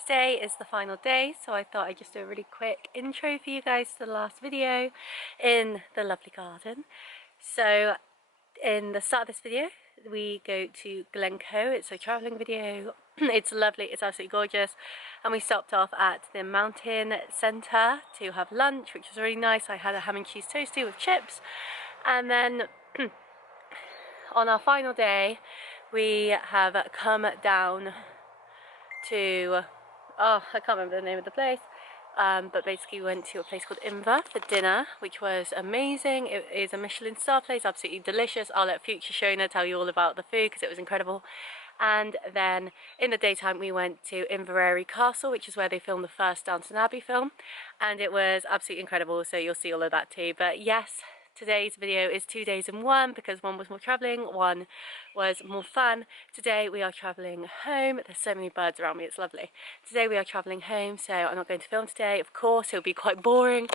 today is the final day, so I thought I'd just do a really quick intro for you guys to the last video in the lovely garden. So in the start of this video we go to Glencoe. It's a travelling video. It's lovely, it's absolutely gorgeous, and we stopped off at the mountain centre to have lunch, which was really nice. I had a ham and cheese toastie with chips, and then on our final day we have come down to, oh, I can't remember the name of the place, but basically we went to a place called Inveraray for dinner, which was amazing. It is a Michelin star place, absolutely delicious. I'll let future Shona tell you all about the food because it was incredible. And then in the daytime we went to Inveraray Castle, which is where they filmed the first Downton Abbey film, and it was absolutely incredible, so you'll see all of that too. But yes, today's video is 2 days in one, because one was more travelling, one was more fun. Today we are travelling home. There's so many birds around me, it's lovely. Today we are travelling home, so I'm not going to film today. Of course, it'll be quite boring.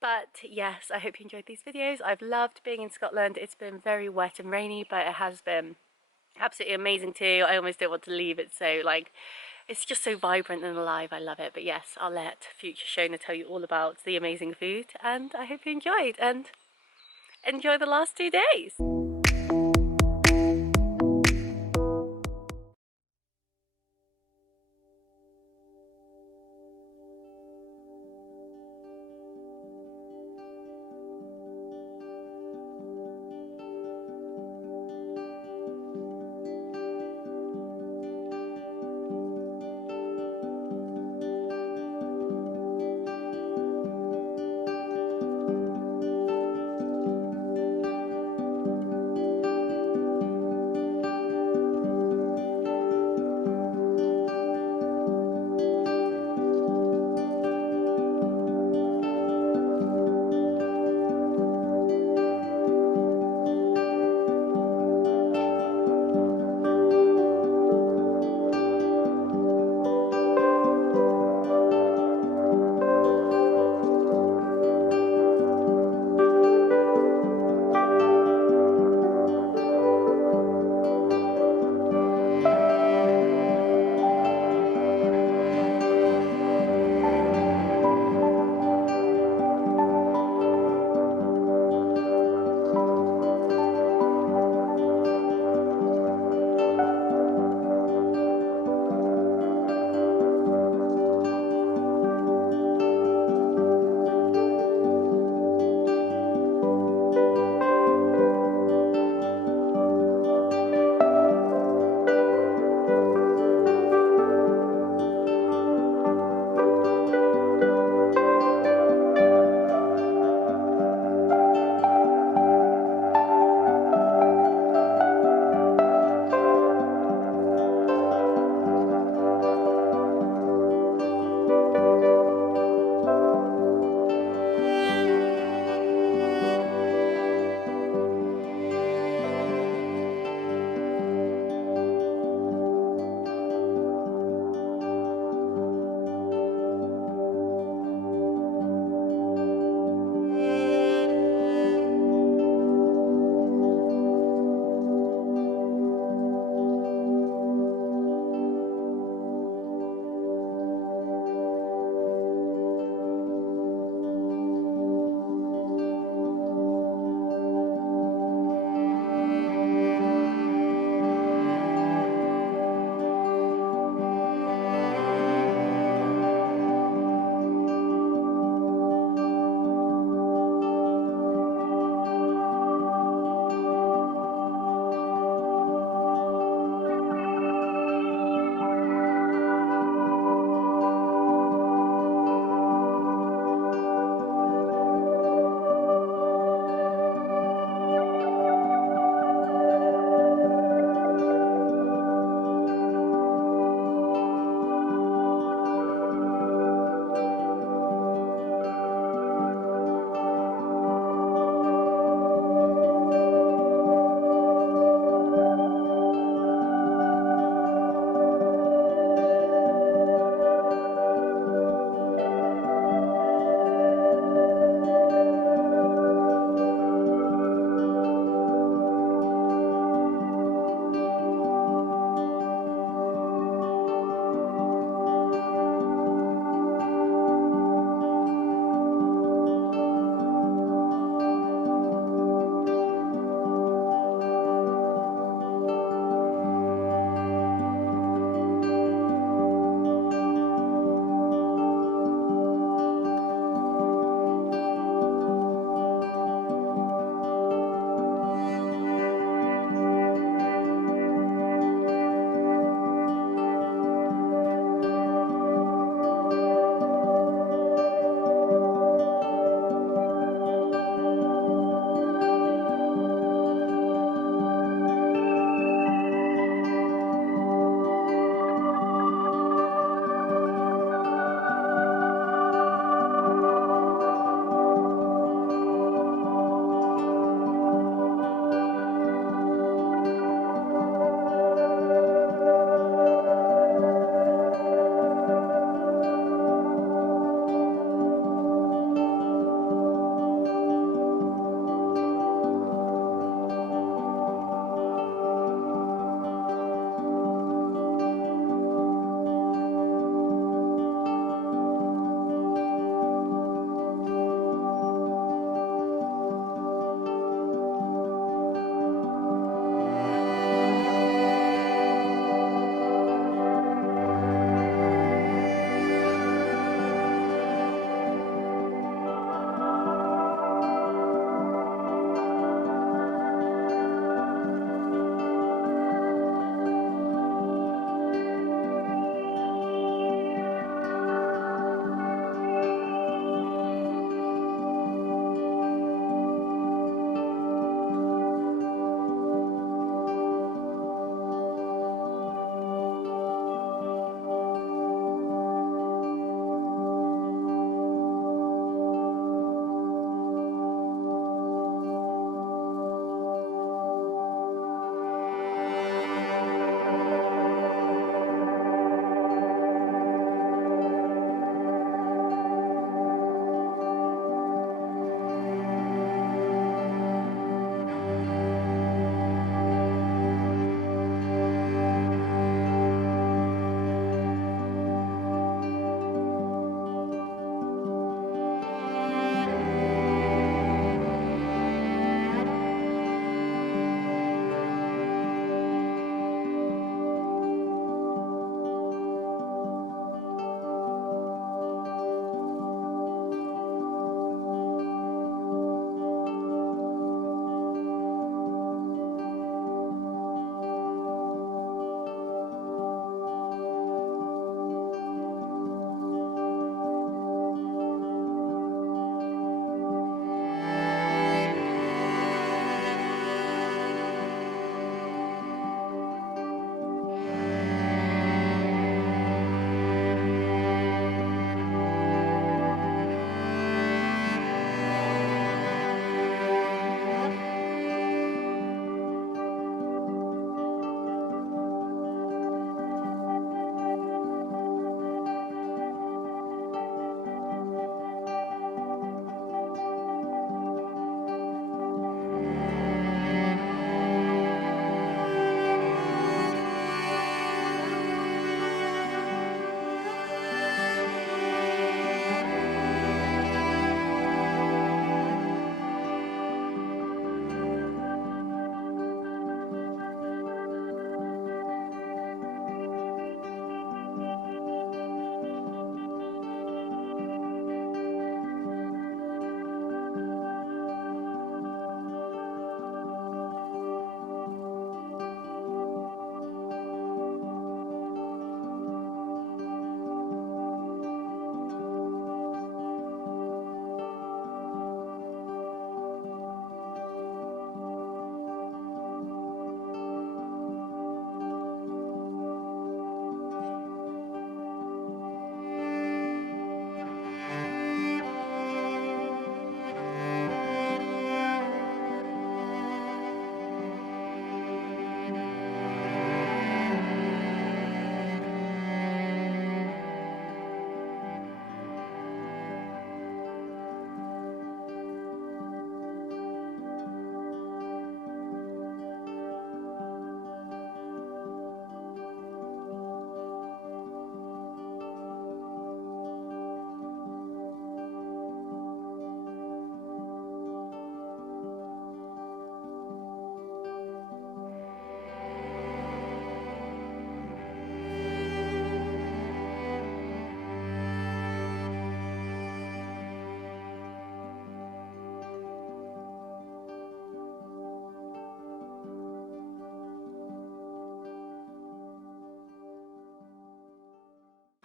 But yes, I hope you enjoyed these videos. I've loved being in Scotland. It's been very wet and rainy, but it has been absolutely amazing too. I almost don't want to leave. It's so, like, it's just so vibrant and alive. I love it. But yes, I'll let future Shona tell you all about the amazing food, and I hope you enjoyed and enjoy the last 2 days.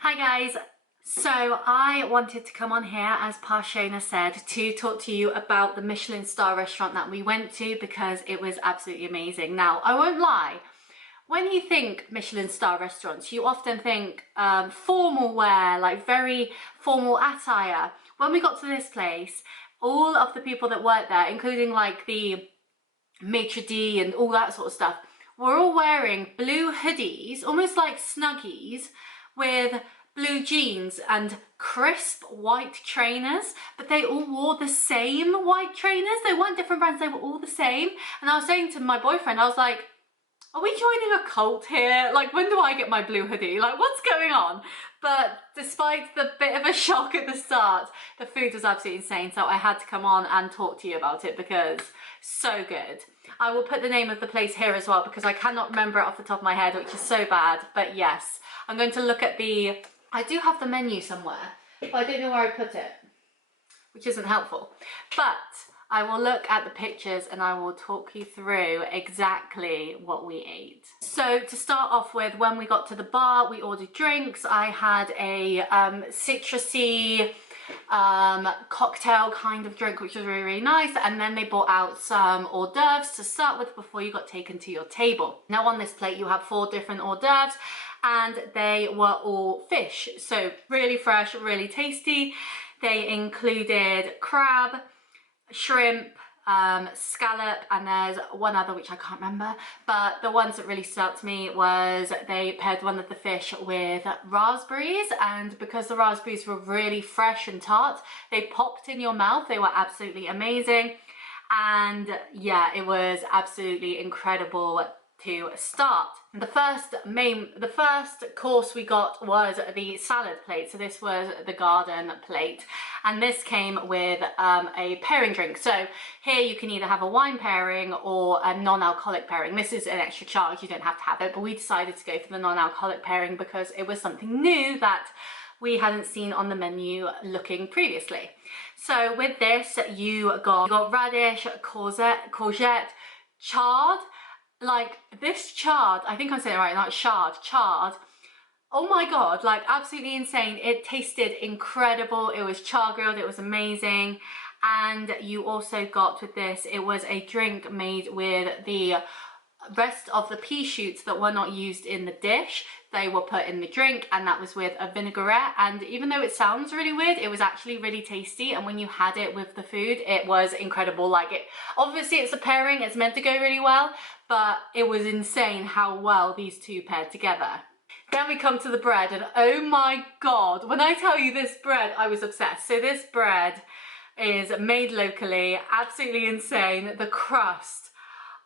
Hi guys, so I wanted to come on here, as Shona said, to talk to you about the Michelin star restaurant that we went to because it was absolutely amazing. Now, I won't lie, when you think Michelin star restaurants, you often think formal wear, like very formal attire. When we got to this place, all of the people that worked there, including like the maitre d' and all that sort of stuff, were all wearing blue hoodies, almost like Snuggies, with blue jeans and crisp white trainers, but they all wore the same white trainers. They weren't different brands, they were all the same. And I was saying to my boyfriend, I was like, are we joining a cult here? Like, when do I get my blue hoodie? Like, what's going on? But despite the bit of a shock at the start, the food was absolutely insane. So I had to come on and talk to you about it because so good. I will put the name of the place here as well because I cannot remember it off the top of my head, which is so bad. But yes, I'm going to look at I do have the menu somewhere, but I don't know where I put it, which isn't helpful. But I will look at the pictures and I will talk you through exactly what we ate. So to start off with, when we got to the bar, we ordered drinks. I had a citrusy cocktail kind of drink, which was really, really nice. And then they brought out some hors d'oeuvres to start with before you got taken to your table. Now on this plate, you have 4 different hors d'oeuvres and they were all fish. So really fresh, really tasty. They included crab, shrimp, scallop, and there's one other which I can't remember, but the ones that really stood out to me was they paired one of the fish with raspberries, and because the raspberries were really fresh and tart, they popped in your mouth. They were absolutely amazing, and yeah, it was absolutely incredible to start. The first course we got was the salad plate. So this was the garden plate, and this came with a pairing drink. So here you can either have a wine pairing or a non-alcoholic pairing. This is an extra charge, you don't have to have it, but we decided to go for the non-alcoholic pairing because it was something new that we hadn't seen on the menu looking previously. So with this, you got radish, courgette, chard. Like this chard, I think I'm saying it right, not chard. Oh my God, like absolutely insane. It tasted incredible. It was char grilled, it was amazing. And you also got with this, it was a drink made with the rest of the pea shoots that were not used in the dish. They were put in the drink, and that was with a vinaigrette. And even though it sounds really weird, it was actually really tasty. And when you had it with the food, it was incredible. Like, it obviously it's a pairing, it's meant to go really well, but it was insane how well these two paired together. Then we come to the bread, and oh my God, when I tell you this bread, I was obsessed. So this bread is made locally, absolutely insane. The crust,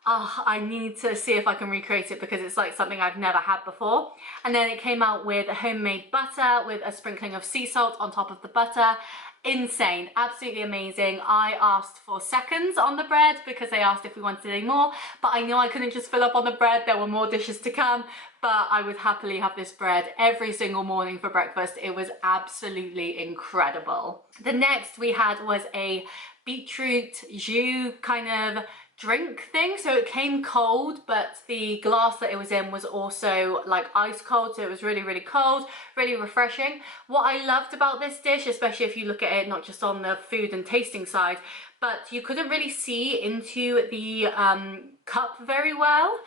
oh, I need to see if I can recreate it because it's like something I've never had before. And then it came out with a homemade butter with a sprinkling of sea salt on top of the butter. Insane, absolutely amazing. I asked for seconds on the bread because they asked if we wanted any more, but I knew I couldn't just fill up on the bread. There were more dishes to come, but I would happily have this bread every single morning for breakfast. It was absolutely incredible. The next we had was a beetroot jus kind of drink thing. So it came cold, but the glass that it was in was also like ice cold, so it was really, really cold, really refreshing. What I loved about this dish, especially if you look at it not just on the food and tasting side, but you couldn't really see into the cup very well,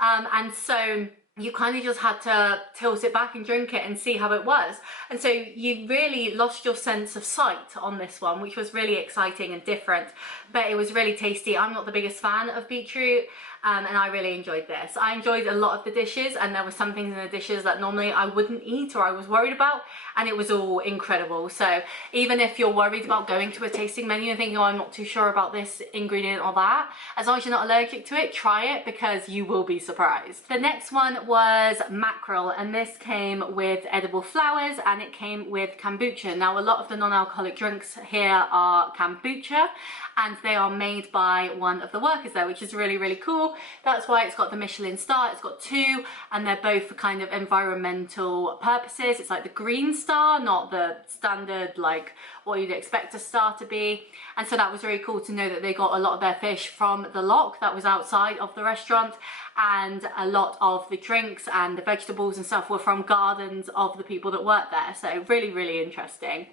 and so you kind of just had to tilt it back and drink it and see how it was. And so you really lost your sense of sight on this one, which was really exciting and different, but it was really tasty. I'm not the biggest fan of beetroot, and I really enjoyed this. I enjoyed a lot of the dishes, and there were some things in the dishes that normally I wouldn't eat or I was worried about, and it was all incredible. So even if you're worried about going to a tasting menu and thinking, oh, I'm not too sure about this ingredient or that, as long as you're not allergic to it, try it because you will be surprised. The next one was mackerel, and this came with edible flowers and it came with kombucha. Now a lot of the non-alcoholic drinks here are kombucha, and they are made by one of the workers there, which is really, really cool. That's why it's got the Michelin star. It's got 2, and they're both for kind of environmental purposes. It's like the green star, not the standard like what you'd expect a star to be. And so that was really cool to know that they got a lot of their fish from the lock that was outside of the restaurant, and a lot of the drinks and the vegetables and stuff were from gardens of the people that worked there. So really, really interesting.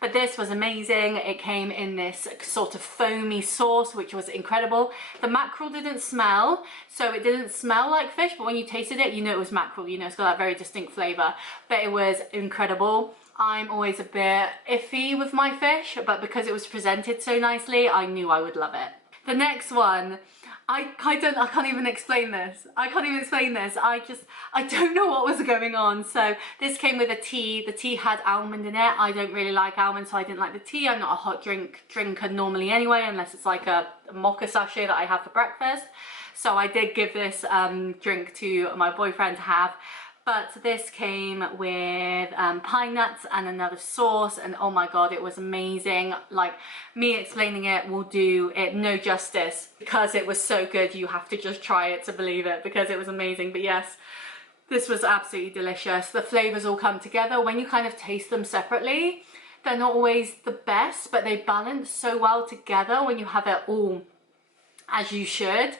But this was amazing. It came in this sort of foamy sauce, which was incredible. The mackerel didn't smell, so it didn't smell like fish, but when you tasted it, you know it was mackerel. You know, it's got that very distinct flavor, but it was incredible. I'm always a bit iffy with my fish, but because it was presented so nicely, I knew I would love it. The next one, I can't even explain this. I don't know what was going on. So this came with a tea. The tea had almond in it. I don't really like almond, so I didn't like the tea. I'm not a hot drinker normally anyway, unless it's like a mocha sachet that I have for breakfast. So I did give this drink to my boyfriend to have. But this came with pine nuts and another sauce, and oh my god, it was amazing. Like, me explaining it will do it no justice because it was so good. You have to just try it to believe it, because it was amazing. But yes, this was absolutely delicious. The flavors all come together. When you kind of taste them separately, they're not always the best, but they balance so well together when you have it all as you should.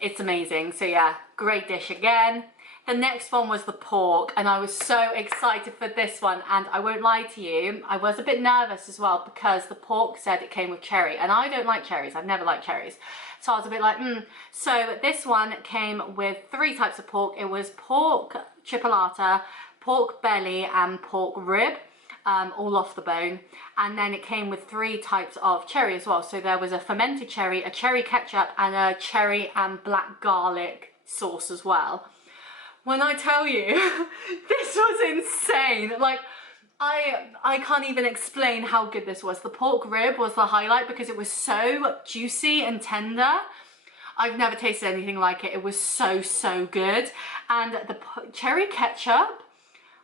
It's amazing. So yeah, great dish again. The next one was the pork, and I was so excited for this one, and I won't lie to you, I was a bit nervous as well because the pork said it came with cherry, and I don't like cherries. I've never liked cherries. So I was a bit like, So this one came with 3 types of pork. It was pork chipolata, pork belly, and pork rib. All off the bone, and then it came with 3 types of cherry as well. So there was a fermented cherry, a cherry ketchup, and a cherry and black garlic sauce as well. When I tell you, this was insane. Like, I can't even explain how good this was. The pork rib was the highlight because it was so juicy and tender. I've never tasted anything like it. It was so, so good. And the cherry ketchup,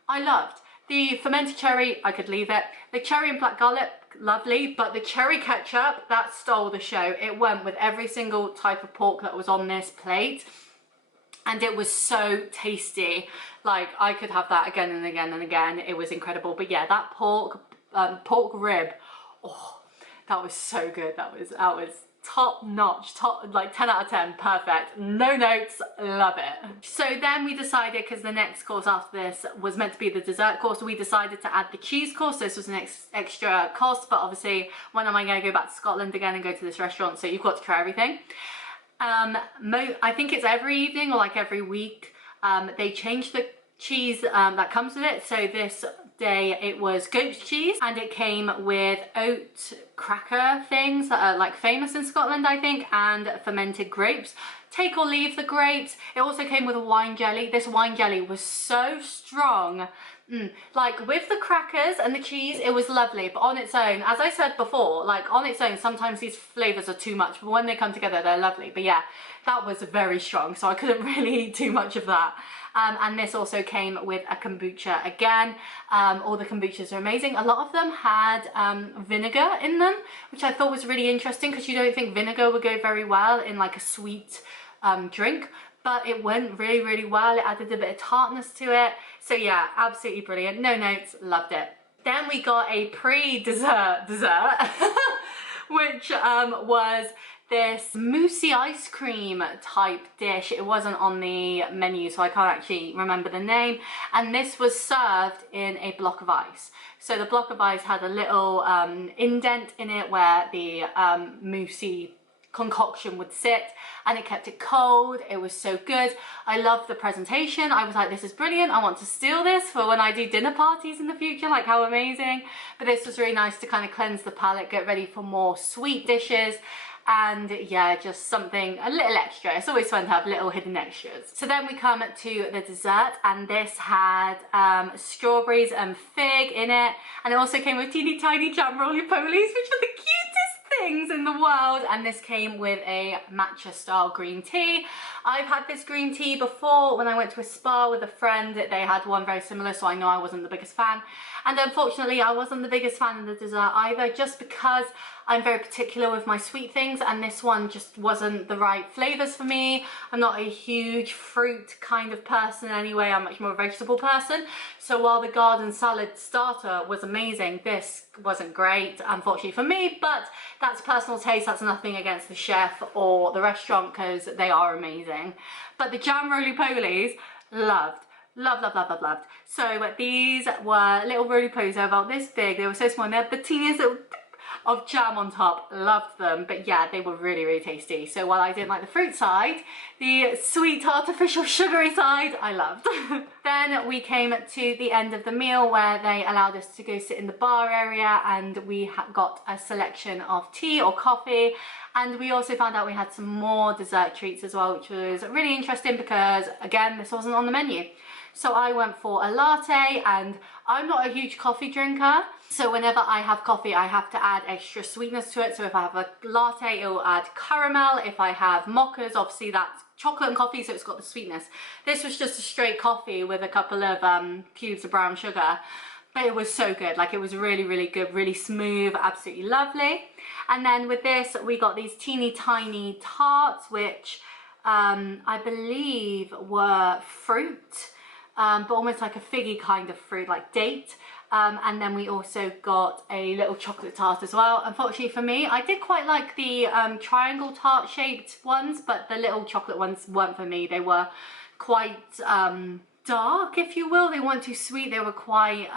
I loved. The fermented cherry, I could leave it. The cherry and black garlic, lovely. But the cherry ketchup, that stole the show. It went with every single type of pork that was on this plate. And it was so tasty. Like, I could have that again and again and again. It was incredible. But yeah, that pork rib, oh, that was so good. That was top notch, like 10 out of 10, perfect. No notes, love it. So then we decided, because the next course after this was meant to be the dessert course, we decided to add the cheese course. This was an extra cost, but obviously when am I going to go back to Scotland again and go to this restaurant? So you've got to try everything. I think it's every evening or like every week. They change the cheese that comes with it. So this day it was goat cheese, and it came with oat cracker things that are like famous in Scotland, I think, and fermented grapes. Take or leave the grapes. It also came with a wine jelly. This wine jelly was so strong. Like, with the crackers and the cheese, it was lovely, but on its own, as I said before, like on its own, sometimes these flavors are too much, but when they come together, they're lovely. But yeah, that was very strong, so I couldn't really eat too much of that. And this also came with a kombucha again. All the kombuchas are amazing. A lot of them had vinegar in them, which I thought was really interesting, because you don't think vinegar would go very well in like a sweet drink, but it went really, really well. It added a bit of tartness to it. So yeah, absolutely brilliant. No notes, loved it. Then we got a pre-dessert which was this moussey ice cream type dish. It wasn't on the menu, so I can't actually remember the name. And this was served in a block of ice. So the block of ice had a little indent in it where the moussey concoction would sit, and it kept it cold. It was so good. I loved the presentation. I was like, this is brilliant. I want to steal this for when I do dinner parties in the future. Like, how amazing. But this was really nice to kind of cleanse the palate, get ready for more sweet dishes. And yeah, just something a little extra. It's always fun to have little hidden extras. So then we come to the dessert, and this had strawberries and fig in it, and it also came with teeny tiny jam roly-polies, which are the cutest things in the world. And this came with a matcha style green tea. I've had this green tea before when I went to a spa with a friend. They had one very similar, so I know I wasn't the biggest fan. And unfortunately I wasn't the biggest fan of the dessert either, just because I'm very particular with my sweet things, and this one just wasn't the right flavours for me. I'm not a huge fruit kind of person anyway, I'm much more a vegetable person. So while the garden salad starter was amazing, this wasn't great, unfortunately for me, but that's personal taste. That's nothing against the chef or the restaurant, because they are amazing. But the jam roly-polies, loved. Loved, loved, loved, loved, loved. So these were little roly-polies. They were about this big. They were so small, and they had the teeniest little of jam on top. Loved them. But yeah, they were really, really tasty. So while I didn't like the fruit side, the sweet artificial sugary side I loved. Then we came to the end of the meal, where they allowed us to go sit in the bar area, and we got a selection of tea or coffee, and we also found out we had some more dessert treats as well, which was really interesting because again, this wasn't on the menu. So I went for a latte, and I'm not a huge coffee drinker, so whenever I have coffee I have to add extra sweetness to it. So if I have a latte, it will add caramel. If I have mochas, obviously that's chocolate and coffee, so it's got the sweetness. This was just a straight coffee with a couple of cubes of brown sugar, but it was so good. Like, it was really, really good, really smooth, absolutely lovely. And then with this we got these teeny tiny tarts, which I believe were fruit, but almost like a figgy kind of fruit, like date. And then we also got a little chocolate tart as well. Unfortunately for me, I did quite like the triangle tart shaped ones, but the little chocolate ones weren't for me. They were quite dark, if you will. They weren't too sweet. They were quite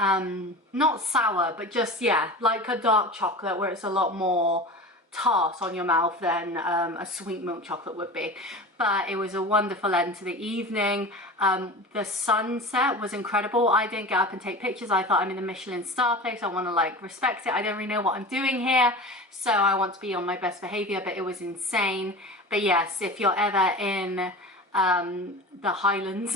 not sour, but just, yeah, like a dark chocolate where it's a lot more tart on your mouth than a sweet milk chocolate would be. But it was a wonderful end to the evening. The sunset was incredible. I didn't get up and take pictures. I thought, I'm in a Michelin star place, I want to like respect it. I don't really know what I'm doing here, so I want to be on my best behavior. But it was insane. But yes, if you're ever in the Highlands,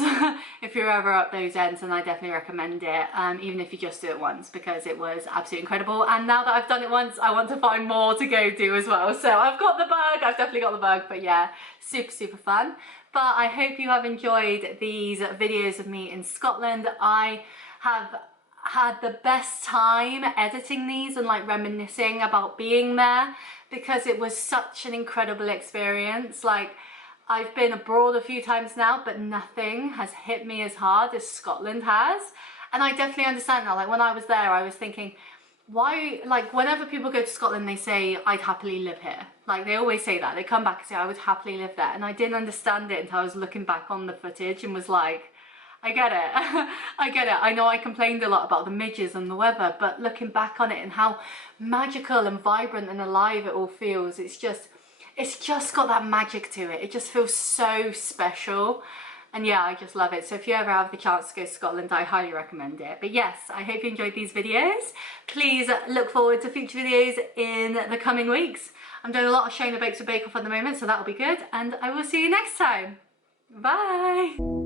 if you're ever up those ends, then I definitely recommend it, even if you just do it once, because it was absolutely incredible. And now that I've done it once, I want to find more to go do as well. So I've got the bug, I've definitely got the bug. But yeah, super, super fun. But I hope you have enjoyed these videos of me in Scotland. I have had the best time editing these and like reminiscing about being there, because it was such an incredible experience. Like, I've been abroad a few times now, but nothing has hit me as hard as Scotland has. And I definitely understand now. Like, when I was there, I was thinking, why, like, whenever people go to Scotland, they say, I'd happily live here. Like, they always say that. They come back and say, I would happily live there. And I didn't understand it until I was looking back on the footage and was like, I get it. I get it. I know I complained a lot about the midges and the weather, but looking back on it and how magical and vibrant and alive it all feels, it's just got that magic to it. It just feels so special. And yeah, I just love it. So if you ever have the chance to go to Scotland, I highly recommend it. But yes, I hope you enjoyed these videos. Please look forward to future videos in the coming weeks. I'm doing a lot of Shona Bakes with Bake Off at the moment, so that'll be good. And I will see you next time. Bye.